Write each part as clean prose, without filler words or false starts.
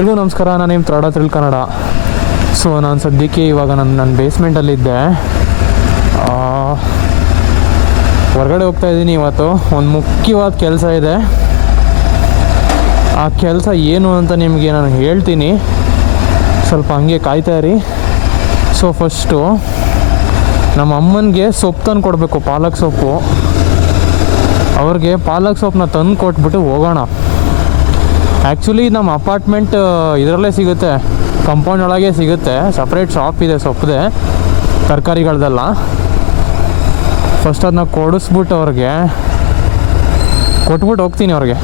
ಎಲ್ರಿಗೂ ನಮಸ್ಕಾರ. ನಾನು ನಿಮ್ಮ ತ್ರಾಡ ತಿಳ್ ಕನ್ನಡ. ಸೊ ನಾನು ಸದ್ಯಕ್ಕೆ ಇವಾಗ ನನ್ನ ಬೇಸ್ಮೆಂಟಲ್ಲಿದ್ದೆ. ಹೊರಗಡೆ ಹೋಗ್ತಾಯಿದ್ದೀನಿ. ಇವತ್ತು ಒಂದು ಮುಖ್ಯವಾದ ಕೆಲಸ ಇದೆ. ಆ ಕೆಲಸ ಏನು ಅಂತ ನಿಮಗೆ ನಾನು ಹೇಳ್ತೀನಿ, ಸ್ವಲ್ಪ ಹಂಗೆ ಕಾಯ್ತಾ ಇರಿ. ಸೊ ಫಸ್ಟು ನಮ್ಮ ಅಮ್ಮನಿಗೆ ಸೊಪ್ಪು ತಂದು ಕೊಡಬೇಕು, ಪಾಲಕ್ ಸೊಪ್ಪು. ಅವ್ರಿಗೆ ಪಾಲಕ್ ಸೊಪ್ಪನ್ನ ತಂದು ಕೊಟ್ಬಿಟ್ಟು ಹೋಗೋಣ. ಆ್ಯಕ್ಚುಲಿ ನಮ್ಮ ಅಪಾರ್ಟ್ಮೆಂಟ್ ಇದರಲ್ಲೇ ಸಿಗುತ್ತೆ, ಕಂಪೌಂಡ್ ಒಳಗೆ ಸಿಗುತ್ತೆ. ಸಪ್ರೇಟ್ ಶಾಪ್ ಇದೆ ಸೊಪ್ಪದೆ, ತರಕಾರಿಗಳದೆಲ್ಲ. ಫಸ್ಟ್ ಅದನ್ನ ಕೊಡಿಸ್ಬಿಟ್ಟು ಅವ್ರಿಗೆ ಕೊಟ್ಬಿಟ್ಟು ಹೋಗ್ತೀನಿ ಅವ್ರಿಗೆ.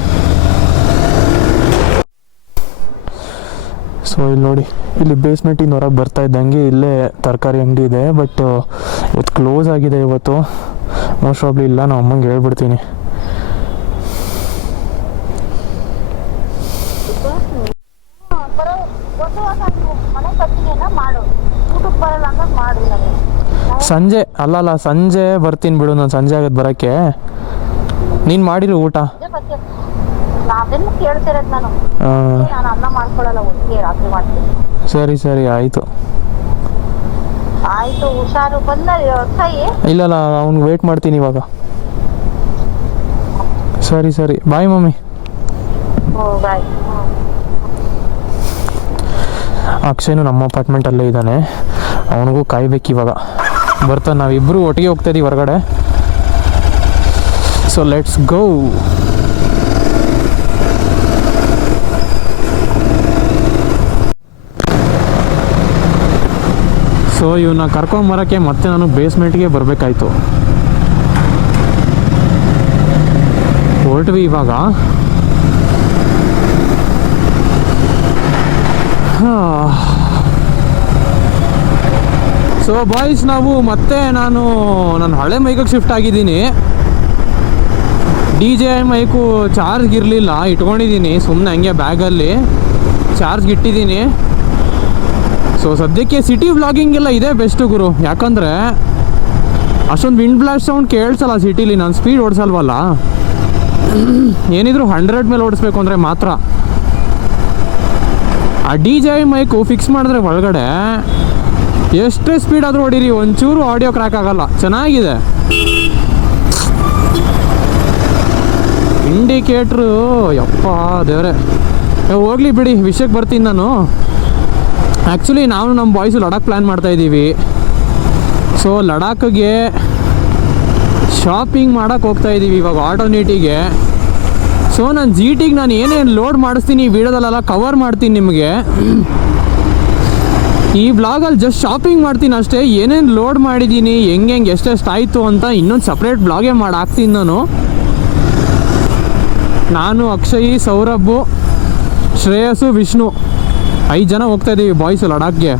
ಸೊ ಇಲ್ಲಿ ನೋಡಿ, ಇಲ್ಲಿ ಬೇಸ್ಮೆಂಟಿಂದ ಹೊರಗೆ ಬರ್ತಾ ಇದ್ದಂಗೆ ಇಲ್ಲೇ ತರಕಾರಿ ಅಂಗಡಿ ಇದೆ. ಬಟ್ ಇವತ್ತು ಕ್ಲೋಸ್ ಆಗಿದೆ. ಇವತ್ತು ಮೋಸ್ಟ್ ಪ್ರಾಬ್ಲಿ ಇಲ್ಲ. ನಾವು ಅಮ್ಮಂಗೆ ಹೇಳ್ಬಿಡ್ತೀನಿ. ಸಂಜೆ ಅಲ್ಲ ಸಂಜೆ ಬರ್ತೀನಿ ಬಿಡು. ನಾನು ಸಂಜೆ ಆಗತ್ತೆ ಬರೋಕ್ಕೆ. ನೀನು ಮಾಡಿರು ಊಟ? ಸರಿ ಸರಿ ಆಯಿತು. ಇಲ್ಲ ಅವ್ನಿಗೆ ವೇಟ್ ಮಾಡ್ತೀನಿ ಇವಾಗ. ಸರಿ ಸರಿ ಬಾಯ್ ಮಮ್ಮಿ. ಅಕ್ಷಯ್ನು ನಮ್ಮ ಅಪಾರ್ಟ್ಮೆಂಟಲ್ಲೇ ಇದ್ದಾನೆ. ಅವನಿಗೂ ಕಾಯ್ಬೇಕು ಇವಾಗ. ಬರ್ತಾನೆ. ನಾವಿಬ್ಬರು ಒಟ್ಟಿಗೆ ಹೋಗ್ತಾ ಇದೀವಿ ಹೊರಗಡೆ. So let's go. ಸೊ ಇವನ್ನ ಕರ್ಕೊಂಬರೋಕ್ಕೆ ಮತ್ತೆ ನಾನು ಬೇಸ್ಮೆಂಟ್ಗೆ ಬರಬೇಕಾಯ್ತು. ಹೊರಟ್ವಿ ಇವಾಗ. ಸೊ ಬಾಯ್ಸ್, ನಾವು ಮತ್ತೆ ನನ್ನ ಹಳೆ ಮೈಕಿಗೆ ಶಿಫ್ಟ್ ಆಗಿದ್ದೀನಿ. DJI ಮೈಕು ಚಾರ್ಜ್ ಇರಲಿಲ್ಲ, ಇಟ್ಕೊಂಡಿದ್ದೀನಿ ಸುಮ್ಮನೆ ಹಂಗೆ ಬ್ಯಾಗಲ್ಲಿ ಚಾರ್ಜ್ಗೆ ಇಟ್ಟಿದ್ದೀನಿ. ಸೊ ಸದ್ಯಕ್ಕೆ ಸಿಟಿ ವ್ಲಾಗಿಂಗೆಲ್ಲ ಇದೆ ಬೆಸ್ಟು ಗುರು. ಯಾಕಂದರೆ ಅಷ್ಟೊಂದು ವಿಂಡ್ ಬ್ಲಾಸ್ಟ್ ಸೌಂಡ್ ಕೇಳಿಸಲ್ಲ ಸಿಟೀಲಿ. ನಾನು ಸ್ಪೀಡ್ ಓಡಿಸಲ್ವಲ್ಲ, ಏನಿದ್ರು 100 ಮೇಲೆ ಓಡಿಸ್ಬೇಕು ಅಂದರೆ ಮಾತ್ರ. ಆ DJI ಮೈಕು ಫಿಕ್ಸ್ ಮಾಡಿದ್ರೆ ಒಳಗಡೆ ಎಷ್ಟೇ ಸ್ಪೀಡ್ ಆದರೂ ಹೊಡೀರಿ, ಒಂಚೂರು ಆಡಿಯೋ ಕ್ರ್ಯಾಕ್ ಆಗಲ್ಲ. ಚೆನ್ನಾಗಿದೆ. ಇಂಡಿಕೇಟ್ರು ಯಪ್ಪ ದೇವರೇ. ಹೋಗಲಿ ಬಿಡಿ, ವಿಷಯಕ್ಕೆ ಬರ್ತೀನಿ ನಾನು. ಆ್ಯಕ್ಚುಲಿ ನಾವು ನಮ್ಮ ಬಾಯ್ಸು ಲಡಾಖ್ ಪ್ಲ್ಯಾನ್ ಮಾಡ್ತಾಯಿದ್ದೀವಿ. ಸೊ ಲಡಾಖಿಗೆ ಶಾಪಿಂಗ್ ಮಾಡೋಕ್ಕೆ ಹೋಗ್ತಾಯಿದ್ದೀವಿ ಇವಾಗ ಆಟೋನೇಟಿಗೆ. ಸೊ ನಾನು GTಗೆ ನಾನು ಏನೇನು ಲೋಡ್ ಮಾಡಿಸ್ತೀನಿ ಈ ವಿಡಿಯೋದಲ್ಲೆಲ್ಲ ಕವರ್ ಮಾಡ್ತೀನಿ ನಿಮಗೆ. ಈ ಬ್ಲಾಗಲ್ಲಿ ಜಸ್ಟ್ ಶಾಪಿಂಗ್ ಮಾಡ್ತೀನಿ ಅಷ್ಟೇ. ಏನೇನು ಲೋಡ್ ಮಾಡಿದ್ದೀನಿ, ಹೆಂಗೆ ಎಷ್ಟೆಷ್ಟು ಆಯಿತು ಅಂತ ಇನ್ನೊಂದು ಸಪ್ರೇಟ್ ಬ್ಲಾಗೇ ಮಾಡಿ ಹಾಕ್ತೀನಿ ನಾನು ಅಕ್ಷಯ್, ಸೌರಭ್, ಶ್ರೇಯಸ್ಸು, ವಿಷ್ಣು 5 ಜನ ಹೋಗ್ತಾಯಿದ್ದೀವಿ ಬಾಯ್ಸು ಲಡಾಖ್ಗೆ.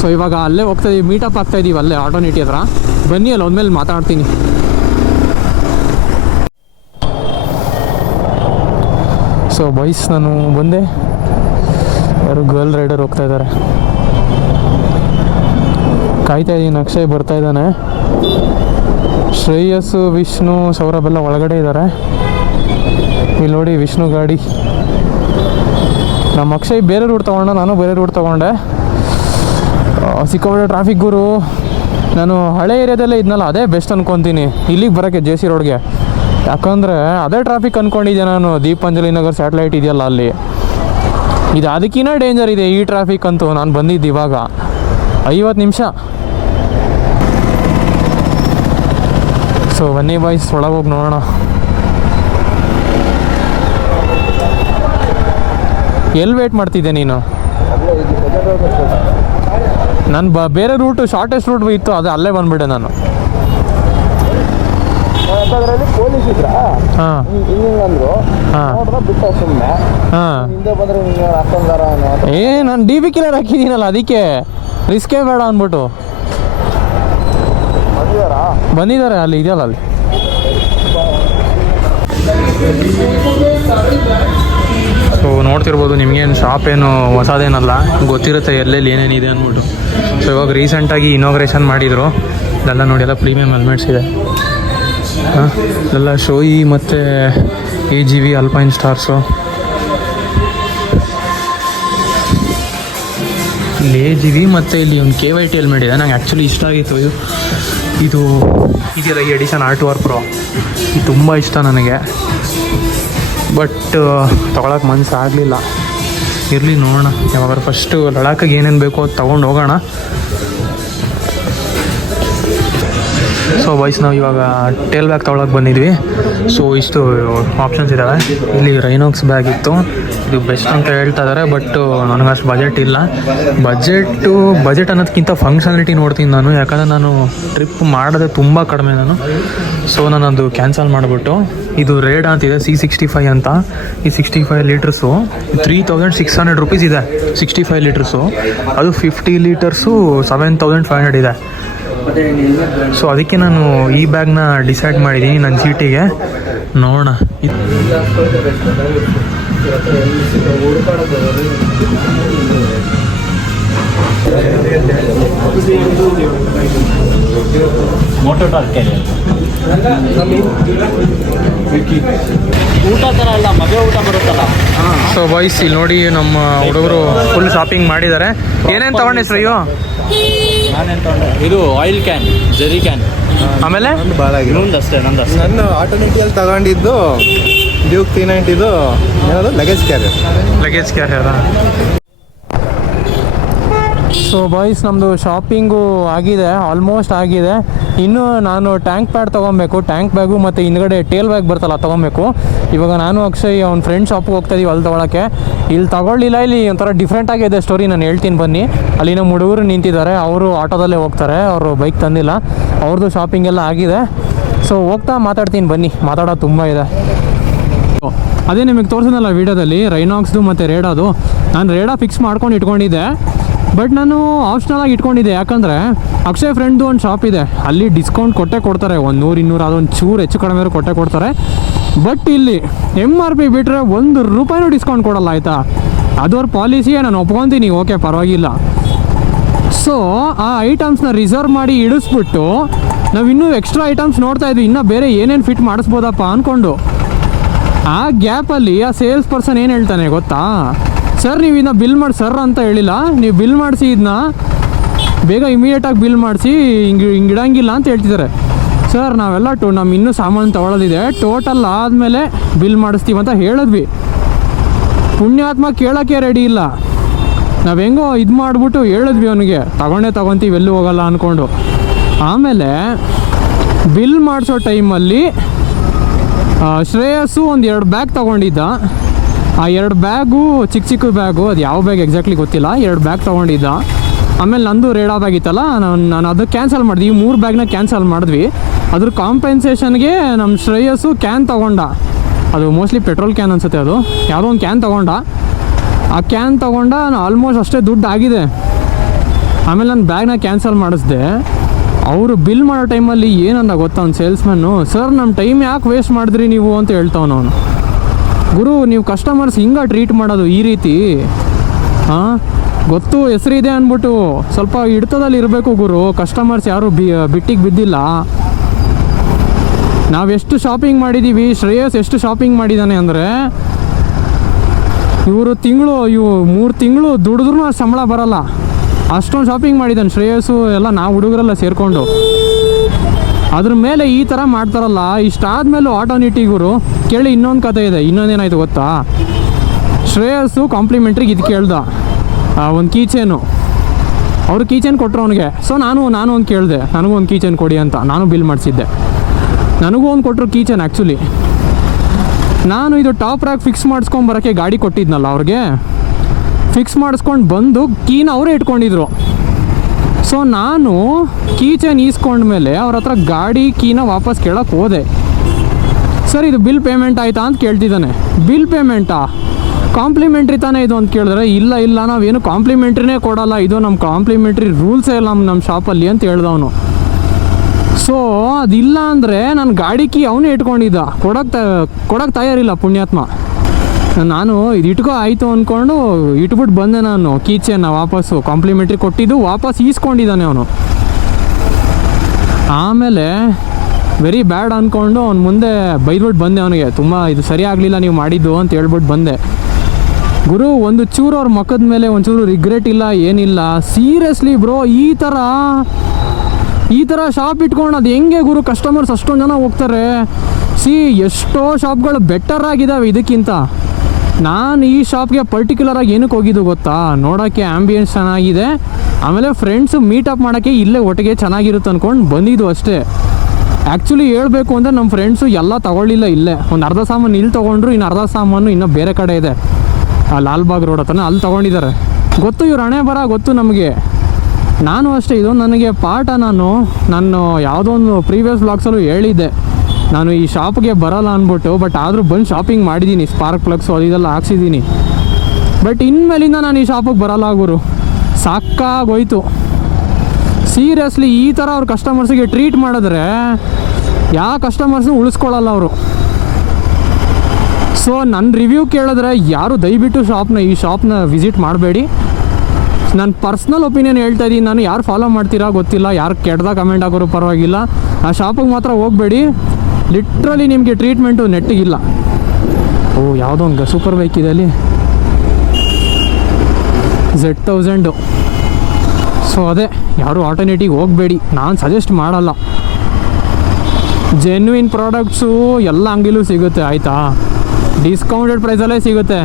ಸೊ ಇವಾಗ ಅಲ್ಲೇ ಹೋಗ್ತಾಯಿದ್ದೀವಿ, ಮೀಟಪ್ ಆಗ್ತಾಯಿದ್ದೀವಿ ಅಲ್ಲೇ ಆಟೋನೇಟಿ ಹತ್ರ. ಬನ್ನಿ, ಅಲ್ಲಿ ಒಂದ್ಮೇಲೆ ಮಾತಾಡ್ತೀನಿ. ಸೊ ಬಾಯ್ಸ್, ನಾನು ಬಂದೆ. ಯಾರು ಗರ್ಲ್ ರೈಡರ್ ಹೋಗ್ತಾ ಇದ್ದಾರೆ, ಕಾಯ್ತಾ ಇದ್ದೀನಿ. ಅಕ್ಷಯ್ ಬರ್ತಾ ಇದ್ದಾನೆ. ಶ್ರೇಯಸ್ಸು, ವಿಷ್ಣು, ಸೌರಭ್ ಎಲ್ಲ ಒಳಗಡೆ ಇದ್ದಾರೆ. ಇಲ್ಲಿ ನೋಡಿ ವಿಷ್ಣು ಗಾಡಿ. ನಮ್ಮ ಅಕ್ಷಯ್ ಬೇರೆ ರೂಟ್ ತೊಗೊಂಡೆ, ನಾನು ಬೇರೆ ರೂಟ್ ತೊಗೊಂಡೆ. ಸಿಕ್ಕಾಪಟ್ಟೆ ಟ್ರಾಫಿಕ್ ಗುರು. ನಾನು ಹಳೆ ಏರಿಯಾದಲ್ಲೇ ಇದ್ನಲ್ಲ, ಅದೇ ಬೆಸ್ಟ್ ಅಂದ್ಕೊತೀನಿ ಇಲ್ಲಿಗೆ ಬರೋಕ್ಕೆ, JC ರೋಡ್ಗೆ. ಯಾಕಂದರೆ ಅದೇ ಟ್ರಾಫಿಕ್ ಅಂದ್ಕೊಂಡಿದ್ದೆ ನಾನು. ದೀಪಾಂಜಲಿ ನಗರ್ ಸ್ಯಾಟಲೈಟ್ ಇದೆಯಲ್ಲ ಅಲ್ಲಿ, ಇದು ಅದಕ್ಕಿಂತ ಡೇಂಜರ್ ಇದೆ ಈ ಟ್ರಾಫಿಕ್ ಅಂತೂ. ನಾನು ಬಂದಿದ್ದು ಇವಾಗ 50 ನಿಮಿಷ. ಸೊ ಬನ್ನಿ ಬಾಯ್ಸ್, ಒಳಗೆ ಹೋಗಿ ನೋಡೋಣ. ಎಲ್ಲಿ ವೇಟ್ ಮಾಡ್ತಿದ್ದೆ ನೀನು? ನಾನು ಬೇರೆ ರೂಟು, ಶಾರ್ಟೆಸ್ಟ್ ರೂಟ್ ಇತ್ತು, ಅದು ಅಲ್ಲೇ ಬಂದುಬಿಟ್ಟೆ ನಾನು. ನಾನು DP ಕಿಲ್ಲರ್ ಹಾಕಿದ್ದೀನಲ್ಲ, ಅದಕ್ಕೆ ರಿಸ್ಕೇ ಬೇಡ ಅಂದ್ಬಿಟ್ಟು ಬಂದಿದ್ದಾರೆ. ಅಲ್ಲಿ ಇದೆಯಲ್ಲ, ಅಲ್ಲಿ ಸೊ ನೋಡ್ತಿರ್ಬೋದು. ನಿಮಗೇನು ಶಾಪ್ ಏನು ಹೊಸದೇನಲ್ಲ, ಗೊತ್ತಿರುತ್ತೆ ಎಲ್ಲೆಲ್ಲಿ ಏನೇನಿದೆ ಅಂದ್ಬಿಟ್ಟು. ಸೊ ಇವಾಗ ರೀಸೆಂಟಾಗಿ ಇನಾಗ್ರೇಷನ್ ಮಾಡಿದರು. ಇದೆಲ್ಲ ನೋಡಿ, ಎಲ್ಲ ಪ್ರೀಮಿಯಮ್ ಹೆಲ್ಮೆಟ್ಸ್ ಇದೆ. ಎಲ್ಲ ಶೋಯಿ ಮತ್ತು AGV ಅಲ್ಪೈನ್ ಸ್ಟಾರ್ಸು ಇಲ್ಲೇ ಇದ್ದೀವಿ. ಮತ್ತು ಇಲ್ಲಿ ಒಂದು KYT ಹೆಲ್ಮೆಟ್ ಇದೆ, ನಂಗೆ ಆ್ಯಕ್ಚುಲಿ ಇಷ್ಟ ಆಗಿತ್ತು ಇದು ಇದೆಯಲ್ಲ ಈ ಎಡಿಷನ್ R2R Pro, ಇದು ತುಂಬ ಇಷ್ಟ ನನಗೆ. ಬಟ್ ತೊಗೊಳಕ್ಕೆ ಮನಸ್ಸು ಆಗಲಿಲ್ಲ. ಇರಲಿ ನೋಡೋಣ, ಯಾವಾಗ ಫಸ್ಟು ಲಡಾಖಿಗೆ ಏನೇನು ಬೇಕೋ ಅದು ತೊಗೊಂಡು ಹೋಗೋಣ. ಸೊ ಬಾಯ್ಸ್, ನಾವು ಇವಾಗ ಟೇಲ್ ಬ್ಯಾಗ್ ತೊಗೊಳಕ್ಕೆ ಬಂದಿದ್ವಿ. ಸೊ ಇಷ್ಟು ಆಪ್ಷನ್ಸ್ ಇದ್ದಾವೆ. ಇಲ್ಲಿ ರೈನಾಕ್ಸ್ ಬ್ಯಾಗ್ ಇತ್ತು, ಇದು ಬೆಸ್ಟ್ ಅಂತ ಹೇಳ್ತಾ ಇದ್ದಾರೆ. ಬಟ್ ನನಗೆ ಅಷ್ಟು ಬಜೆಟ್ ಇಲ್ಲ. ಬಜೆಟ್ ಅನ್ನೋದಕ್ಕಿಂತ ಫಂಕ್ಷನಾಲಿಟಿ ನೋಡ್ತೀನಿ ನಾನು, ಯಾಕಂದರೆ ನಾನು ಟ್ರಿಪ್ ಮಾಡೋದೇ ತುಂಬ ಕಡಿಮೆ ನಾನು. ಸೊ ನಾನು ಅದು ಕ್ಯಾನ್ಸಲ್ ಮಾಡಿಬಿಟ್ಟು ಇದು ರೇಡ್ ಅಂತಿದೆ C65 ಅಂತ. ಈ 65 ಲೀಟರ್ಸು 3600 ರುಪೀಸ್ ಇದೆ. 65 ಲೀಟರ್ಸು, ಅದು 50 ಲೀಟರ್ಸು 7500 ಇದೆ. ಸೊ ಅದಕ್ಕೆ ನಾನು ಈ ಬ್ಯಾಗ್ನ ಡಿಸೈಡ್ ಮಾಡಿದ್ದೀನಿ ನನ್ನ ಚೀಟಿಗೆ. ನೋಡೋಣ. ಊಟ ಥರ ಅಲ್ಲ, ಮದುವೆ ಊಟ ಬರುತ್ತಲ್ಲ. ಸೊ ಬಾಯ್ಸ್, ಇಲ್ಲಿ ನೋಡಿ ನಮ್ಮ ಹುಡುಗರು ಫುಲ್ ಶಾಪಿಂಗ್ ಮಾಡಿದ್ದಾರೆ. ಏನೇನು ತಗೊಂಡೆ ಸರ್? ಅಯ್ಯೋ ನಾನೇನು ತಗೊಂಡೆ? ಇದು ಆಯಿಲ್ ಕ್ಯಾನ್, ಜರಿ ಕ್ಯಾನ್. ಆಮೇಲೆ ನಂದಷ್ಟೇ. ನಾನು ಆಟೋಮೆಟಿಕಲ್ಲಿ ತಗೊಂಡಿದ್ದು ಡ್ಯೂಕ್ 390 ಯಾವುದು ಲಗೇಜ್ ಕ್ಯಾರಿಯರ್. ಸೊ ಬಾಯ್ಸ್, ನಮ್ಮದು ಶಾಪಿಂಗು ಆಗಿದೆ, ಆಲ್ಮೋಸ್ಟ್ ಆಗಿದೆ. ಇನ್ನು ನಾನು ಟ್ಯಾಂಕ್ ಪ್ಯಾಡ್ ತೊಗೊಬೇಕು, ಟ್ಯಾಂಕ್ ಬ್ಯಾಗು ಮತ್ತು ಹಿಂದ್ಗಡೆ ಟೇಲ್ ಬ್ಯಾಗ್ ಬರ್ತಲ್ಲ ತೊಗೊಬೇಕು. ಇವಾಗ ನಾನು ಅಕ್ಷಯ್ ಅವ್ನ ಫ್ರೆಂಡ್ ಶಾಪಿಗೆ ಹೋಗ್ತಾಯಿದ್ದೀವಿ ಅಲ್ಲಿ ತೊಗೊಳಕ್ಕೆ. ಇಲ್ಲಿ ತೊಗೊಳ್ಳಿಲ್ಲ, ಇಲ್ಲಿ ಒಂಥರ ಡಿಫ್ರೆಂಟಾಗಿದೆ ಸ್ಟೋರಿ, ನಾನು ಹೇಳ್ತೀನಿ ಬನ್ನಿ. ಅಲ್ಲಿ ನಮ್ಮ ಹುಡುಗರು ನಿಂತಿದ್ದಾರೆ, ಅವರು ಆಟೋದಲ್ಲೇ ಹೋಗ್ತಾರೆ, ಅವರು ಬೈಕ್ ತಂದಿಲ್ಲ. ಅವ್ರದ್ದು ಶಾಪಿಂಗ್ ಎಲ್ಲ ಆಗಿದೆ. ಸೊ ಹೋಗ್ತಾ ಮಾತಾಡ್ತೀನಿ ಬನ್ನಿ, ಮಾತಾಡೋದು ತುಂಬ ಇದೆ. ಅದೇ ನಿಮಗೆ ತೋರಿಸಿದ್ನಲ್ಲ ವೀಡಿಯೋದಲ್ಲಿ ರೈನಾಕ್ಸ್ದು ಮತ್ತು ರೇಡಾದು. ನಾನು ರೇಡಾ ಫಿಕ್ಸ್ ಮಾಡ್ಕೊಂಡು ಇಟ್ಕೊಂಡಿದ್ದೆ, ಬಟ್ ನಾನು ಆಪ್ಷನಲಾಗಿ ಇಟ್ಕೊಂಡಿದ್ದೆ. ಯಾಕಂದರೆ ಅಕ್ಷಯ್ ಫ್ರೆಂಡ್ದು ಒಂದು ಶಾಪ್ ಇದೆ, ಅಲ್ಲಿ ಡಿಸ್ಕೌಂಟ್ ಕೊಡ್ತಾರೆ. 100-200 ಅದೊಂದು ಚೂರು ಹೆಚ್ಚು ಕಡಿಮೆ ಕೊಡ್ತಾರೆ. ಬಟ್ ಇಲ್ಲಿ MRP ಬಿಟ್ಟರೆ ₹1 ಡಿಸ್ಕೌಂಟ್ ಕೊಡಲ್ಲ, ಆಯಿತಾ? ಅದು ಅವ್ರ ಪಾಲಿಸಿಯೇ, ನಾನು ಒಪ್ಕೊತೀನಿ, ಓಕೆ ಪರವಾಗಿಲ್ಲ. ಸೊ ಆ ಐಟಮ್ಸ್ನ ರಿಸರ್ವ್ ಮಾಡಿ ಇಳಿಸ್ಬಿಟ್ಟು ನಾವು ಇನ್ನೂ ಎಕ್ಸ್ಟ್ರಾ ಐಟಮ್ಸ್ ನೋಡ್ತಾ ಇದ್ವಿ, ಇನ್ನೂ ಬೇರೆ ಏನೇನು ಫಿಟ್ ಮಾಡಿಸ್ಬೋದಪ್ಪ ಅಂದ್ಕೊಂಡು. ಆ ಗ್ಯಾಪಲ್ಲಿ ಆ ಸೇಲ್ಸ್ ಪರ್ಸನ್ ಏನು ಹೇಳ್ತಾನೆ ಗೊತ್ತಾ? ಸರ್ ನೀವು ಇದನ್ನ ಬಿಲ್ ಮಾಡಿ ಸರ್ ಅಂತ ಹೇಳಿಲ್ಲ, ನೀವು ಬಿಲ್ ಮಾಡಿಸಿ, ಇದನ್ನ ಬೇಗ ಇಮಿಡಿಯೇಟಾಗಿ ಬಿಲ್ ಮಾಡಿಸಿ, ಹಿಂಗಿಡಂಗಿಲ್ಲ ಅಂತ ಹೇಳ್ತಿದ್ದಾರೆ. ಸರ್ ನಾವೆಲ್ಲ ನಮ್ಮ ಇನ್ನೂ ಸಾಮಾನು ತೊಗೊಳೋದಿದೆ, ಟೋಟಲ್ ಆದಮೇಲೆ ಬಿಲ್ ಮಾಡಿಸ್ತೀವಿ ಅಂತ ಹೇಳಿದ್ವಿ. ಪುಣ್ಯಾತ್ಮ ಕೇಳೋಕ್ಕೆ ರೆಡಿ ಇಲ್ಲ. ನಾವು ಹೆಂಗೋ ಇದು ಮಾಡಿಬಿಟ್ಟು ಹೇಳಿದ್ವಿ ಅವನಿಗೆ, ತೊಗೊಂತೀವಿ, ಎಲ್ಲೂ ಹೋಗಲ್ಲ ಅಂದ್ಕೊಂಡು. ಆಮೇಲೆ ಬಿಲ್ ಮಾಡಿಸೋ ಟೈಮಲ್ಲಿ ಶ್ರೇಯಸ್ಸು ಒಂದು 2 ಬ್ಯಾಗ್ ತೊಗೊಂಡಿದ್ದ. ಆ 2 ಬ್ಯಾಗು ಚಿಕ್ಕ ಬ್ಯಾಗು, ಅದು ಯಾವ ಬ್ಯಾಗ್ ಎಕ್ಸಾಕ್ಟ್ಲಿ ಗೊತ್ತಿಲ್ಲ, 2 ಬ್ಯಾಗ್ ತೊಗೊಂಡಿದ್ದ. ಆಮೇಲೆ ನಂದು ರೇಡಾ ಬ್ಯಾಗ್ ಇತ್ತಲ್ಲ, ನಾನು ಅದು ಕ್ಯಾನ್ಸಲ್ ಮಾಡಿದ್ವಿ. ಈ 3 ಬ್ಯಾಗ್ನ ಕ್ಯಾನ್ಸಲ್ ಮಾಡಿದ್ವಿ. ಅದ್ರ ಕಾಂಪೆನ್ಸೇಷನ್ಗೆ ನಮ್ಮ ಶ್ರೇಯಸ್ಸು ಕ್ಯಾನ್ ತೊಗೊಂಡ. ಅದು ಮೋಸ್ಟ್ಲಿ ಪೆಟ್ರೋಲ್ ಕ್ಯಾನ್ ಅನಿಸುತ್ತೆ, ಅದು ಯಾವುದೋ ಒಂದು ಕ್ಯಾನ್ ತೊಗೊಂಡ. ಆ ಕ್ಯಾನ್ ತೊಗೊಂಡ ಆಲ್ಮೋಸ್ಟ್ ಅಷ್ಟೇ ದುಡ್ಡು ಆಗಿದೆ. ಆಮೇಲೆ ನಾನು ಬ್ಯಾಗ್ನ ಕ್ಯಾನ್ಸಲ್ ಮಾಡಿಸ್ದೆ. ಅವರು ಬಿಲ್ ಮಾಡೋ ಟೈಮಲ್ಲಿ ಏನಂದ ಗೊತ್ತಾ ಅವ್ನು ಸೇಲ್ಸ್ಮ್ಯಾನು? ಸರ್ ನಮ್ಮ ಟೈಮ್ ಯಾಕೆ ವೇಸ್ಟ್ ಮಾಡಿದ್ರಿ ನೀವು ಅಂತ ಹೇಳ್ತಾವನು ಅವನು. ಗುರು, ನೀವು ಕಸ್ಟಮರ್ಸ್ ಹಿಂಗೆ ಟ್ರೀಟ್ ಮಾಡೋದು ಈ ರೀತಿ? ಹಾಂ, ಗೊತ್ತು ಹೆಸರಿದೆ ಅಂದ್ಬಿಟ್ಟು ಸ್ವಲ್ಪ ಹಿಡ್ತದಲ್ಲಿ ಇರಬೇಕು ಗುರು. ಕಸ್ಟಮರ್ಸ್ ಯಾರು ಬಿಟ್ಟಿಗೆ ಬಿದ್ದಿಲ್ಲ. ನಾವೆಷ್ಟು ಶಾಪಿಂಗ್ ಮಾಡಿದ್ದೀವಿ, ಶ್ರೇಯಸ್ ಎಷ್ಟು ಶಾಪಿಂಗ್ ಮಾಡಿದ್ದಾನೆ ಅಂದರೆ, ಇವರು 3 ತಿಂಗಳು ದುಡಿದ್ರೂ ಸಂಬಳ ಬರಲ್ಲ, ಅಷ್ಟೊಂದು ಶಾಪಿಂಗ್ ಮಾಡಿದ್ದಾನೆ ಶ್ರೇಯಸ್ಸು ಎಲ್ಲ, ನಾವು ಹುಡುಗರೆಲ್ಲ ಸೇರಿಕೊಂಡು. ಅದ್ರ ಮೇಲೆ ಈ ಥರ ಮಾಡ್ತಾರಲ್ಲ. ಇಷ್ಟಾದ್ಮೇಲೂ ಆಟೋನಿಟಿಗರು ಕೇಳಿ. ಇನ್ನೊಂದು ಕತೆ ಇದೆ, ಇನ್ನೊಂದೇನಾಯ್ತು ಗೊತ್ತಾ? ಶ್ರೇಯಸ್ಸು ಕಾಂಪ್ಲಿಮೆಂಟ್ರಿಗೆ ಇದು ಕೇಳ್ದ, ಒಂದು ಕೀಚೇನು. ಅವರು ಕೀಚೇನ್ ಕೊಟ್ಟರು ಅವನಿಗೆ. ಸೊ ನಾನು ಒಂದು ಕೇಳಿದೆ, ನನಗೂ ಒಂದು ಕೀಚೇನ್ ಕೊಡಿ ಅಂತ. ನಾನು ಬಿಲ್ ಮಾಡಿಸಿದ್ದೆ, ನನಗೂ ಒಂದು ಕೊಟ್ಟರು ಕೀಚೇನ್. ಆ್ಯಕ್ಚುಲಿ ನಾನು ಇದು ಟಾಪ್ ರ್ಯಾಕ್ ಫಿಕ್ಸ್ ಮಾಡಿಸ್ಕೊಂಬರೋಕ್ಕೆ ಗಾಡಿ ಕೊಟ್ಟಿದ್ನಲ್ಲ ಅವ್ರಿಗೆ, ಫಿಕ್ಸ್ ಮಾಡಿಸ್ಕೊಂಡು ಬಂದು ಕೀನ ಅವರೇ ಇಟ್ಕೊಂಡಿದ್ರು. ಸೊ ನಾನು ಕೀಚೇನ್ ಈಸ್ಕೊಂಡ್ಮೇಲೆ ಅವ್ರ ಹತ್ರ ಗಾಡಿ ಕೀನ ವಾಪಸ್ ಕೇಳೋಕ್ಕೆ ಹೋದೆ. ಸರ್ ಇದು ಬಿಲ್ ಪೇಮೆಂಟ್ ಆಯಿತಾ ಅಂತ ಕೇಳ್ತಿದ್ದಾನೆ. ಬಿಲ್ ಪೇಮೆಂಟಾ? ಕಾಂಪ್ಲಿಮೆಂಟ್ರಿ ತಾನೇ ಇದು ಅಂತ ಕೇಳಿದ್ರೆ, ಇಲ್ಲ ನಾವೇನು ಕಾಂಪ್ಲಿಮೆಂಟ್ರಿನೇ ಕೊಡೋಲ್ಲ, ಇದು ನಮ್ಮ ಕಾಂಪ್ಲಿಮೆಂಟ್ರಿ ರೂಲ್ಸೇ ಇಲ್ಲ ನಮ್ಮ ಶಾಪಲ್ಲಿ ಅಂತ ಹೇಳ್ದವನು. ಸೊ ಅದಿಲ್ಲ ಅಂದರೆ ನಾನು ಗಾಡಿ ಕೀ ಅವನೇ ಇಟ್ಕೊಂಡಿದ್ದ, ಕೊಡೋಕ್ಕೆ ತಯಾರಿಲ್ಲ ಪುಣ್ಯಾತ್ಮ. ನಾನು ಇದು ಇಟ್ಕೋ ಆಯಿತು ಅಂದ್ಕೊಂಡು ಇಟ್ಬಿಟ್ಟು ಬಂದೆ. ನಾನು ಕೀಚೇನ ವಾಪಸ್ಸು ಕಾಂಪ್ಲಿಮೆಂಟ್ರಿ ಕೊಟ್ಟಿದ್ದು ವಾಪಸ್ ಈಸ್ಕೊಂಡಿದ್ದಾನೆ ಅವನು. ಆಮೇಲೆ ವೆರಿ ಬ್ಯಾಡ್ ಅಂದ್ಕೊಂಡು ಅವ್ನು ಮುಂದೆ ಬೈದ್ಬಿಟ್ಟು ಬಂದೆ ಅವನಿಗೆ. ತುಂಬ ಇದು ಸರಿ ಆಗಲಿಲ್ಲ ನೀವು ಮಾಡಿದ್ದು ಅಂತ ಹೇಳ್ಬಿಟ್ಟು ಬಂದೆ. ಗುರು ಒಂದು ಚೂರು ಅವ್ರ ಮುಖದ ಮೇಲೆ ಒಂಚೂರು ರಿಗ್ರೆಟ್ ಇಲ್ಲ, ಏನಿಲ್ಲ. ಸೀರಿಯಸ್ಲಿ ಬ್ರೋ, ಈ ಥರ ಶಾಪ್ ಇಟ್ಕೊಂಡು ಅದು ಹೆಂಗೆ ಗುರು ಕಸ್ಟಮರ್ಸ್ ಅಷ್ಟೊಂದು ಜನ ಹೋಗ್ತಾರೆ. ಎಷ್ಟೋ ಶಾಪ್ಗಳು ಬೆಟರ್ ಆಗಿದ್ದಾವೆ ಇದಕ್ಕಿಂತ. ನಾನು ಈ ಶಾಪ್ಗೆ ಪರ್ಟಿಕ್ಯುಲರಾಗಿ ಏನಕ್ಕೆ ಹೋಗಿದ್ದು ಗೊತ್ತಾ, ನೋಡೋಕ್ಕೆ ಆ್ಯಂಬಿಯನ್ಸ್ ಚೆನ್ನಾಗಿದೆ, ಆಮೇಲೆ ಫ್ರೆಂಡ್ಸು ಮೀಟಪ್ ಮಾಡೋಕ್ಕೆ ಇಲ್ಲೇ ಒಟ್ಟಿಗೆ ಚೆನ್ನಾಗಿರುತ್ತೆ ಅಂದ್ಕೊಂಡು ಬಂದಿದ್ದು ಅಷ್ಟೇ. ಆ್ಯಕ್ಚುಲಿ ಹೇಳ್ಬೇಕು ಅಂದರೆ ನಮ್ಮ ಫ್ರೆಂಡ್ಸು ಎಲ್ಲ ತೊಗೊಳ್ಳಿಲ್ಲ, ಇಲ್ಲೇ ಒಂದು ಅರ್ಧ ಸಾಮಾನು ಇಲ್ಲಿ ತೊಗೊಂಡ್ರು, ಇನ್ನು ಅರ್ಧ ಸಾಮಾನು ಇನ್ನೂ ಬೇರೆ ಕಡೆ ಇದೆ, ಆ ಲಾಲ್ಬಾಗ್ ರೋಡ್ ಹತ್ರನ ಅಲ್ಲಿ ತೊಗೊಂಡಿದ್ದಾರೆ. ಗೊತ್ತು ಇವ್ರು ಹಣೆ ಬರ ಗೊತ್ತು ನಮಗೆ. ನಾನು ಅಷ್ಟೇ, ಇದೊಂದು ನನಗೆ ಪಾಠ. ನಾನು ಯಾವುದೋ ಒಂದು ಪ್ರೀವಿಯಸ್ ಬ್ಲಾಗ್ಸಲ್ಲೂ ಹೇಳಿದ್ದೆ, ನಾನು ಈ ಶಾಪ್ಗೆ ಬರೋಲ್ಲ ಅಂದ್ಬಿಟ್ಟು, ಬಟ್ ಆದರೂ ಬಂದು ಶಾಪಿಂಗ್ ಮಾಡಿದ್ದೀನಿ, ಸ್ಪಾರ್ಕ್ ಪ್ಲಗ್ಸು ಅದು ಇದೆಲ್ಲ ಹಾಕ್ಸಿದ್ದೀನಿ. ಬಟ್ ಇನ್ಮೇಲಿಂದ ನಾನು ಈ ಶಾಪಿಗೆ ಬರೋಲ್ಲ ಗುರು, ಸಾಕಾಗೋಯ್ತು. ಸೀರಿಯಸ್ಲಿ ಈ ಥರ ಅವ್ರ ಕಸ್ಟಮರ್ಸಿಗೆ ಟ್ರೀಟ್ ಮಾಡಿದ್ರೆ ಯಾವ ಕಸ್ಟಮರ್ಸ್ನೂ ಉಳಿಸ್ಕೊಳ್ಳಲ್ಲ ಅವರು. ಸೊ ನನ್ನ ರಿವ್ಯೂ ಕೇಳಿದ್ರೆ ಯಾರು ದಯವಿಟ್ಟು ಈ ಶಾಪ್ನ ವಿಸಿಟ್ ಮಾಡಬೇಡಿ. ನನ್ನ ಪರ್ಸ್ನಲ್ ಒಪಿನಿಯನ್ ಹೇಳ್ತಾ ಇದ್ದೀನಿ ನಾನು. ಯಾರು ಫಾಲೋ ಮಾಡ್ತೀರಾ ಗೊತ್ತಿಲ್ಲ, ಯಾರು ಕೆಟ್ಟದಾಗ ಕಮೆಂಟ್ ಹಾಕೋರು ಪರವಾಗಿಲ್ಲ, ಆ ಶಾಪಿಗೆ ಮಾತ್ರ ಹೋಗಬೇಡಿ. ಲಿಟ್ರಲಿ ನಿಮಗೆ ಟ್ರೀಟ್ಮೆಂಟು ನೆಟ್ಟಿಗಿಲ್ಲ. ಯಾವುದೋ ಒಂದು ಸೂಪರ್ ಬೈಕ್ ಇದೆ ಅಲ್ಲಿ, Z1000. ಸೊ ಅದೇ, ಯಾರು ಆಲ್ಟರ್ನೇಟಿವ್ ಹೋಗಬೇಡಿ, ನಾನು ಸಜೆಸ್ಟ್ ಮಾಡಲ್ಲ. ಜೆನ್ಯೂನ್ ಪ್ರಾಡಕ್ಟ್ಸು ಎಲ್ಲ ಅಂಗಡಿಲೂ ಸಿಗುತ್ತೆ ಆಯಿತಾ, ಡಿಸ್ಕೌಂಟೆಡ್ ಪ್ರೈಸಲ್ಲೇ ಸಿಗುತ್ತೆ.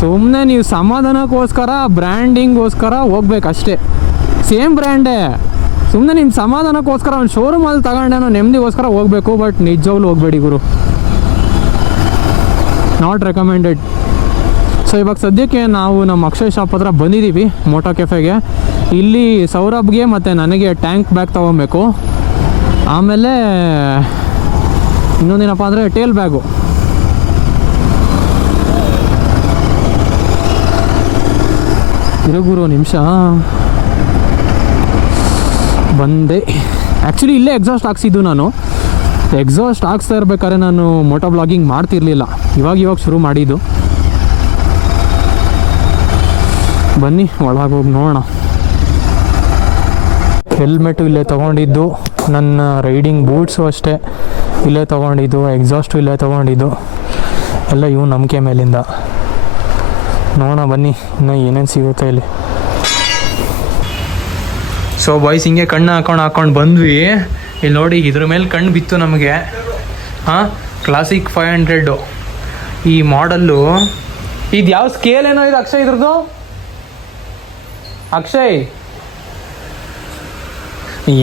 ಸುಮ್ಮನೆ ನೀವು ಸಮಾಧಾನಕ್ಕೋಸ್ಕರ ಬ್ರ್ಯಾಂಡಿಂಗೋಸ್ಕರ ಹೋಗ್ಬೇಕಷ್ಟೇ, ಸೇಮ್ ಬ್ರ್ಯಾಂಡೇ. ಸುಮ್ಮನೆ ನಿಮ್ಮ ಸಮಾಧಾನಕ್ಕೋಸ್ಕರ ಒಂದು ಶೋರೂಮಲ್ಲಿ ತಗೊಂಡೇನೋ ನೆಮ್ಮದಿಗೋಸ್ಕರ ಹೋಗಬೇಕು, ಬಟ್ ನಿಜವಾಗ್ಲೂ ಹೋಗಬೇಡಿ ಗುರು, ನಾಟ್ ರೆಕಮೆಂಡೆಡ್. ಸೊ ಇವಾಗ ಸದ್ಯಕ್ಕೆ ನಾವು ನಮ್ಮ ಅಕ್ಷಯ್ ಶಾಪ್ ಹತ್ರ ಬಂದಿದ್ದೀವಿ, ಮೋಟೋ ಕೆಫೆಗೆ. ಇಲ್ಲಿ ಸೌರಭ್ಗೆ ಮತ್ತು ನನಗೆ ಟ್ಯಾಂಕ್ ಬ್ಯಾಗ್ ತೊಗೊಬೇಕು, ಆಮೇಲೆ ಇನ್ನೊಂದೇನಪ್ಪ ಅಂದರೆ ಟೇಲ್ ಬ್ಯಾಗು. ಗುರು ನಿಮಿಷ ಬಂದೆ. ಆ್ಯಕ್ಚುಲಿ ಇಲ್ಲೇ ಎಕ್ಸಾಸ್ಟ್ ಹಾಕ್ಸಿದ್ದು ನಾನು. ಎಕ್ಸಾಸ್ಟ್ ಹಾಕ್ಸ್ತಾ ಇರ್ಬೇಕಾದ್ರೆ ನಾನು ಮೋಟೋ ಬ್ಲಾಗಿಂಗ್ ಮಾಡ್ತಿರ್ಲಿಲ್ಲ, ಇವಾಗ ಶುರು ಮಾಡಿದ್ದು. ಬನ್ನಿ ಒಳಗೆ ಹೋಗಿ ನೋಡೋಣ. ಹೆಲ್ಮೆಟು ಇಲ್ಲೇ ತೊಗೊಂಡಿದ್ದು, ನನ್ನ ರೈಡಿಂಗ್ ಬೂಟ್ಸು ಅಷ್ಟೇ ಇಲ್ಲೇ ತೊಗೊಂಡಿದ್ದು, ಎಕ್ಸಾಸ್ಟು ಇಲ್ಲೇ ತೊಗೊಂಡಿದ್ದು, ಎಲ್ಲ ಇವು ನಂಬಿಕೆ ಮೇಲಿಂದ. ನೋಡೋಣ ಬನ್ನಿ ಇನ್ನೂ ಏನೇನು ಸಿಗುತ್ತೆ ಇಲ್ಲಿ. ಸೊ ಬಾಯ್ಸ್ ಹಿಂಗೆ ಕಣ್ಣು ಹಾಕೊಂಡು ಬಂದ್ವಿ. ಇಲ್ಲಿ ನೋಡಿ, ಇದ್ರ ಮೇಲೆ ಕಣ್ಣು ಬಿತ್ತು ನಮಗೆ. ಕ್ಲಾಸಿಕ್ 500 ಈ ಮಾಡಲ್ಲು. ಇದು ಯಾವ ಸ್ಕೇಲ್ ಏನೋ ಇದು ಅಕ್ಷಯ್, ಇದ್ರದ್ದು ಅಕ್ಷಯ್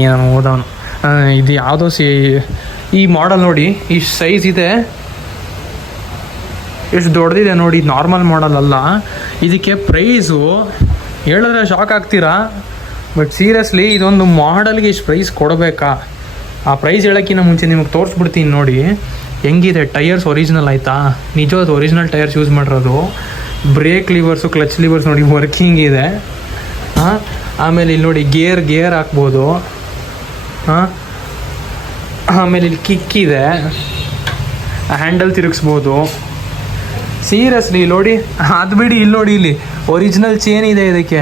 ಏನು ಓದವನು. ಇದು ಯಾವುದೋ ಈ ಮಾಡಲ್ ನೋಡಿ, ಇಷ್ಟು ಸೈಜ್ ಇದೆ, ಎಷ್ಟು ದೊಡ್ಡದಿದೆ ನೋಡಿ. ನಾರ್ಮಲ್ ಮಾಡಲ್ ಅಲ್ಲ. ಇದಕ್ಕೆ ಪ್ರೈಸು ಹೇಳಿದ್ರೆ ಶಾಕ್ ಆಗ್ತೀರಾ, ಬಟ್ ಸೀರಿಯಸ್ಲಿ ಇದೊಂದು ಮಾಡಲ್ಗೆ ಇಷ್ಟು ಪ್ರೈಸ್ ಕೊಡಬೇಕಾ? ಆ ಪ್ರೈಸ್ ಹೇಳೋಕ್ಕಿಂತ ಮುಂಚೆ ನಿಮಗೆ ತೋರಿಸ್ಬಿಡ್ತೀನಿ ನೋಡಿ ಹೆಂಗಿದೆ. ಟೈರ್ಸ್ ಒರಿಜಿನಲ್ ಆಯಿತಾ, ನಿಜವಾದ ಒರಿಜಿನಲ್ ಟೈರ್ಸ್ ಯೂಸ್ ಮಾಡಿರೋದು. ಬ್ರೇಕ್ ಲಿವರ್ಸು, ಕ್ಲಚ್ ಲಿವರ್ಸ್ ನೋಡಿ ವರ್ಕಿಂಗ್ ಇದೆ. ಆಮೇಲೆ ಇಲ್ಲಿ ನೋಡಿ ಗೇರ್ ಹಾಕ್ಬೋದು. ಆಮೇಲೆ ಇಲ್ಲಿ ಕಿಕ್ ಇದೆ, ಹ್ಯಾಂಡಲ್ ತಿರುಗಿಸ್ಬೋದು. ಸೀರಿಯಸ್ಲಿ ನೋಡಿ, ಅದು ಬಿಡಿ, ಇಲ್ಲಿ ನೋಡಿ, ಇಲ್ಲಿ ಒರಿಜಿನಲ್ ಚೇನ್ ಇದೆ ಇದಕ್ಕೆ,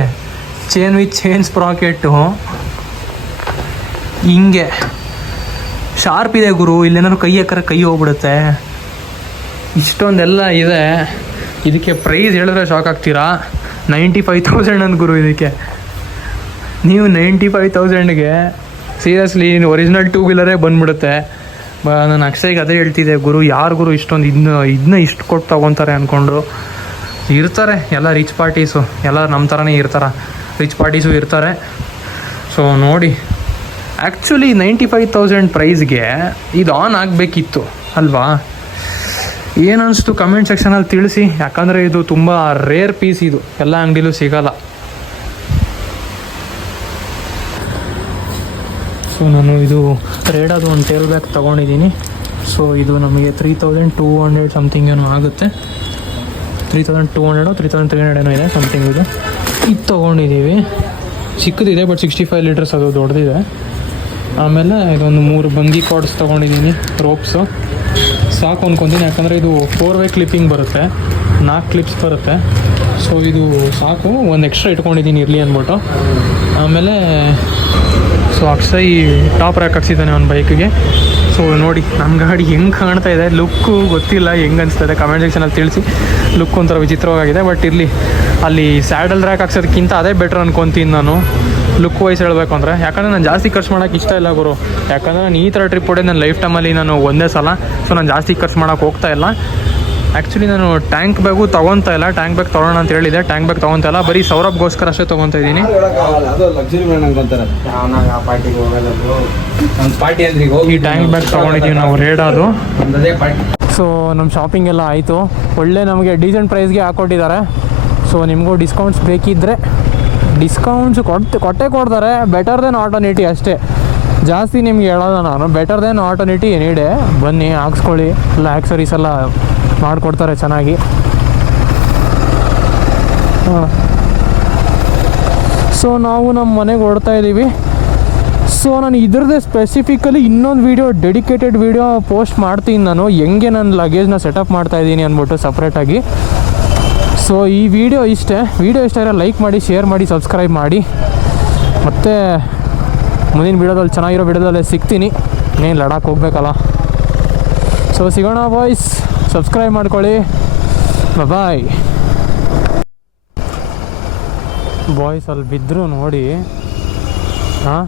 ಚೇನ್ ವಿತ್ ಚೇನ್ ಸ್ಪ್ರಾಕೆಟ್ಟು. ಹಿಂಗೆ ಶಾರ್ಪ್ ಇದೆ ಗುರು, ಇಲ್ಲೇನಾದ್ರು ಕೈ ಹಾಕರೆ ಕೈ ಹೋಗ್ಬಿಡುತ್ತೆ. ಇಷ್ಟೊಂದೆಲ್ಲ ಇದೆ. ಇದಕ್ಕೆ ಪ್ರೈಸ್ ಹೇಳಿದ್ರೆ ಶಾಕ್ ಆಗ್ತೀರಾ. 95,000 ಅಂದ್ ಗುರು ಇದಕ್ಕೆ. ನೀವು 95,000ಗೆ ಸೀರಿಯಸ್ಲಿ ಒರಿಜಿನಲ್ 2 ವೀಲರೇ ಬಂದ್ಬಿಡುತ್ತೆ. ನಾನು ಅಕ್ಷಯ್ಗೆ ಅದೇ ಹೇಳ್ತಿದ್ದೆ, ಗುರು ಯಾರು ಗುರು ಇಷ್ಟೊಂದು ಇದನ್ನ ಇಷ್ಟು ಕೊಟ್ಟು ತೊಗೊತಾರೆ ಅಂದ್ಕೊಂಡು. ಇರ್ತಾರೆ ಎಲ್ಲ ರಿಚ್ ಪಾರ್ಟೀಸು, ಎಲ್ಲ ನಮ್ಮ ಥರನೇ ಇರ್ತಾರೆ, ರಿಚ್ ಪಾರ್ಟೀಸು ಇರ್ತಾರೆ. ಸೊ ನೋಡಿ, ಆ್ಯಕ್ಚುಲಿ 95,000 ಪ್ರೈಸ್ಗೆ ಇದು ಆನ್ ಆಗಬೇಕಿತ್ತು ಅಲ್ವಾ? ಏನು ಅನಿಸ್ತು ಕಮೆಂಟ್ ಸೆಕ್ಷನಲ್ಲಿ ತಿಳಿಸಿ, ಯಾಕಂದರೆ ಇದು ತುಂಬ ರೇರ್ ಪೀಸ್, ಇದು ಎಲ್ಲ ಅಂಗಡಿಲೂ ಸಿಗೋಲ್ಲ. ಸೊ ನಾನು ಇದು ರೇಡಾದು ಒಂದು ಟೇಲ್ ಬ್ಯಾಗ್ ತೊಗೊಂಡಿದ್ದೀನಿ. ಸೊ ಇದು ನಮಗೆ 3,200 ಸಮಥಿಂಗ್ ಏನೋ ಆಗುತ್ತೆ. 3,200 3,300 ಏನೋ ಇದೆ ಸಮಥಿಂಗ್. ಇದು ತೊಗೊಂಡಿದ್ದೀವಿ, ಚಿಕ್ಕದಿದೆ ಬಟ್ 65 ಲೀಟರ್ಸ್, ಅದು ದೊಡ್ಡದಿದೆ. ಆಮೇಲೆ ಇದೊಂದು 3 ಬಂಗಿ ಕಾರ್ಡ್ಸ್ ತೊಗೊಂಡಿದ್ದೀನಿ, ರೋಪ್ಸು ಸಾಕು ಅನ್ಕೊತೀನಿ. ಯಾಕಂದರೆ ಇದು 4-way ಕ್ಲಿಪ್ಪಿಂಗ್ ಬರುತ್ತೆ, 4 ಕ್ಲಿಪ್ಸ್ ಬರುತ್ತೆ. ಸೊ ಇದು ಸಾಕು, ಒಂದು ಎಕ್ಸ್ಟ್ರಾ ಇಟ್ಕೊಂಡಿದ್ದೀನಿ ಇರಲಿ ಅಂದ್ಬಿಟ್ಟು. ಆಮೇಲೆ ಸೊ ಅಕ್ಷಯ್ ಟಾಪ್ ರ್ಯಾಕ್ ಹಾಕ್ಸಿದ್ದಾನೆ ಅವ್ನ ಬೈಕಿಗೆ. ಸೊ ನೋಡಿ ನಮ್ಮ ಗಾಡಿ ಹೆಂಗೆ ಕಾಣ್ತಾ ಇದೆ, ಲುಕ್ಕು ಗೊತ್ತಿಲ್ಲ ಹೆಂಗೆ ಅನಿಸ್ತದೆ, ಕಮೆಂಟ್ ಸೆಕ್ಷನಲ್ಲಿ ತಿಳಿಸಿ. ಲುಕ್ ಒಂಥರ ವಿಚಿತ್ರವಾಗಿದೆ, ಬಟ್ ಇರಲಿ. ಅಲ್ಲಿ ಸ್ಯಾಡಲ್ ರ್ಯಾಕ್ ಹಾಕ್ಸೋದಕ್ಕಿಂತ ಅದೇ ಬೆಟರ್ ಅನ್ಕೊತೀನಿ ನಾನು, ಲುಕ್ ವೈಸ್ ಹೇಳಬೇಕು ಅಂದರೆ. ಯಾಕಂದರೆ ನಾನು ಜಾಸ್ತಿ ಖರ್ಚು ಮಾಡೋಕ್ಕೆ ಇಷ್ಟ ಇಲ್ಲ ಗುರು. ಯಾಕಂದರೆ ನಾನು ಈ ಥರ ಟ್ರಿಪ್ ಹೊಡೆದು ನನ್ನ ಲೈಫ್ ಟೈಮಲ್ಲಿ ನಾನು ಒಂದೇ ಸಲ. ಸೊ ನಾನು ಜಾಸ್ತಿ ಖರ್ಚು ಮಾಡೋಕ್ಕೆ ಹೋಗ್ತಾ ಇಲ್ಲ. ಆ್ಯಕ್ಚುಲಿ ನಾನು ಟ್ಯಾಂಕ್ ಬ್ಯಾಗು ತೊಗೊತಾ ಇಲ್ಲ, ಟ್ಯಾಂಕ್ ಬ್ಯಾಗ್ ತೊಗೊಳ್ಳೋಣ ಅಂತ ಹೇಳಿದೆ. ಟ್ಯಾಂಕ್ ಬ್ಯಾಗ್ ತೊಗೊತಾ ಇಲ್ಲ, ಬರೀ ಸೌರಭ್ಗೋಸ್ಕರ ಅಷ್ಟೇ ತೊಗೊತಾ ಇದ್ದೀನಿ. ಈ ಟ್ಯಾಂಕ್ ಬ್ಯಾಗ್ ತೊಗೊಂಡಿದ್ದೀವಿ ನಾವು, ರೇಡಾದು. ಸೊ ನಮ್ಮ ಶಾಪಿಂಗ್ ಎಲ್ಲ ಆಯಿತು. ಒಳ್ಳೆ ನಮಗೆ ಡೀಸೆಂಟ್ ಪ್ರೈಸ್ಗೆ ಹಾಕ್ಕೊಟ್ಟಿದ್ದಾರೆ. ಸೊ ನಿಮಗೂ ಡಿಸ್ಕೌಂಟ್ಸ್ ಬೇಕಿದ್ದರೆ ಡಿಸ್ಕೌಂಟ್ಸ್ ಕೊಡ್ತಾರೆ. ಬೆಟರ್ ದೆನ್ ಆಲ್ಟರ್ನೇಟಿವ್ ಅಷ್ಟೇ, ಜಾಸ್ತಿ ನಿಮ್ಗೆ ಹೇಳೋದು ನಾನು. ಬೆಟರ್ ದೆನ್ ಆಲ್ಟರ್ನೇಟಿವ್ ಏನಿದೆ, ಬನ್ನಿ ಹಾಕ್ಸ್ಕೊಳ್ಳಿ. ಎಲ್ಲ ಆ್ಯಕ್ಸರೀಸ್ ಎಲ್ಲ ಮಾಡಿಕೊಡ್ತಾರೆ ಚೆನ್ನಾಗಿ. ಸೊ ನಾವು ನಮ್ಮ ಮನೆಗೆ ಹೊರಡ್ತಾ ಇದ್ದೀವಿ. ಸೊ ನಾನು ಇದ್ರದ್ದೇ ಸ್ಪೆಸಿಫಿಕಲಿ ಇನ್ನೊಂದು ವೀಡಿಯೋ, ಡೆಡಿಕೇಟೆಡ್ ವೀಡಿಯೋ ಪೋಸ್ಟ್ ಮಾಡ್ತೀನಿ ನಾನು, ಹೆಂಗೆ ನನ್ನ ಲಗೇಜ್ನ ಸೆಟಪ್ ಮಾಡ್ತಾಯಿದ್ದೀನಿ ಅಂದ್ಬಿಟ್ಟು ಸಪ್ರೇಟಾಗಿ. ಸೊ ಈ ವಿಡಿಯೋ ಇಷ್ಟ ಇರೋ ಲೈಕ್ ಮಾಡಿ, ಶೇರ್ ಮಾಡಿ, ಸಬ್ಸ್ಕ್ರೈಬ್ ಮಾಡಿ. ಮತ್ತು ಮುಂದಿನ ವೀಡಿಯೋದಲ್ಲಿ ಚೆನ್ನಾಗಿರೋ ವೀಡಿಯೋದಲ್ಲೇ ಸಿಗ್ತೀನಿ. ಇನ್ನೇನು ಲಡಾಖ್ ಹೋಗ್ಬೇಕಲ್ಲ. ಸೊ ಸಿಗೋಣ ಬಾಯ್ಸ್, ಸಬ್ಸ್ಕ್ರೈಬ್ ಮಾಡ್ಕೊಳ್ಳಿ. ಬಾಯ್ ಬಾಯ್ಸ್. ಅಲ್ಲಿ ಬಿದ್ದರು ನೋಡಿ, ಹಾಂ,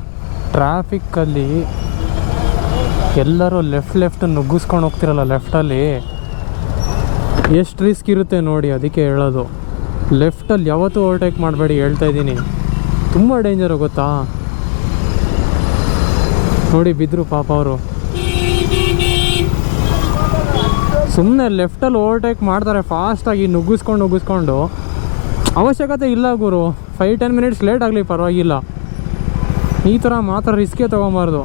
ಟ್ರಾಫಿಕ್ಕಲ್ಲಿ ಎಲ್ಲರೂ ಲೆಫ್ಟ್ ನುಗ್ಗಿಸ್ಕೊಂಡು ಹೋಗ್ತಿರಲ್ಲ ಲೆಫ್ಟಲ್ಲಿ, ಎಷ್ಟು ರಿಸ್ಕ್ ಇರುತ್ತೆ ನೋಡಿ. ಅದಕ್ಕೆ ಹೇಳೋದು, ಲೆಫ್ಟಲ್ಲಿ ಯಾವತ್ತೂ ಓವರ್ಟೇಕ್ ಮಾಡಬೇಡಿ, ಹೇಳ್ತಾ ಇದ್ದೀನಿ. ತುಂಬ ಡೇಂಜರು ಗೊತ್ತಾ. ನೋಡಿ ಬಿದ್ದರು ಪಾಪ ಅವರು. ಸುಮ್ಮನೆ ಲೆಫ್ಟಲ್ಲಿ ಓವರ್ಟೇಕ್ ಮಾಡ್ತಾರೆ ಫಾಸ್ಟಾಗಿ, ನುಗ್ಗಿಸ್ಕೊಂಡು. ಅವಶ್ಯಕತೆ ಇಲ್ಲ ಗುರು. 5-10 ಮಿನಿಟ್ಸ್ ಲೇಟ್ ಆಗಲಿ ಪರವಾಗಿಲ್ಲ. ಈ ಥರ ಮಾತ್ರ ರಿಸ್ಕೇ ತೊಗೊಬಾರ್ದು.